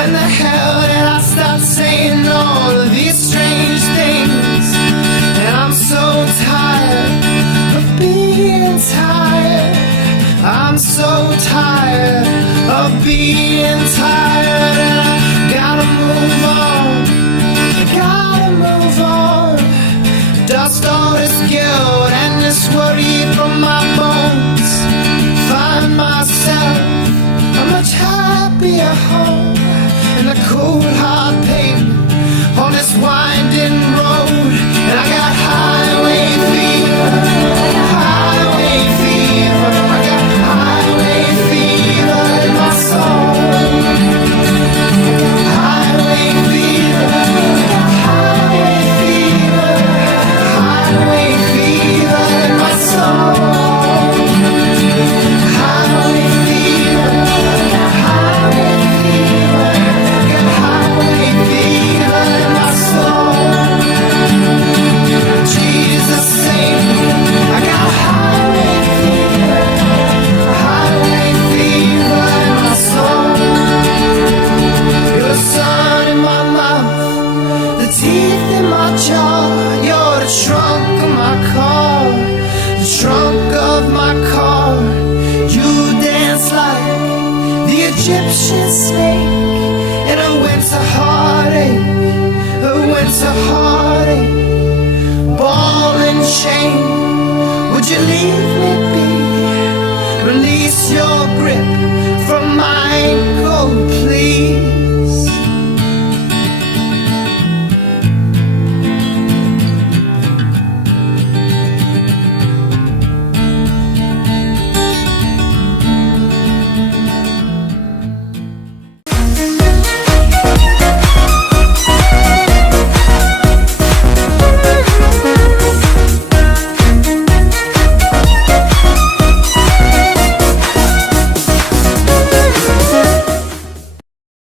When the hell did I start saying all of these strange things? And I'm so tired of being tired. I'm so tired of being tired. And I gotta move on, I gotta move on. Dust all this guilt and this worry from my bones. Find myself a much happier home in the cool hard pavement on this winding road. And I got highway fever, highway fever. I got highway fever in my soul. Highway fever, highway fever, highway fever in my soul. Highway fever, highway fever, got highway fever in my soul. Jesus save me, I got highway fever in my soul. You're the sun in my mouth, the teeth in my jaw. You're the trunk of my car, the trunk of my car. You dance like the Egyptian snake in a winter heartache, a winter heartache. Ball and chain, would you leave me be? Release your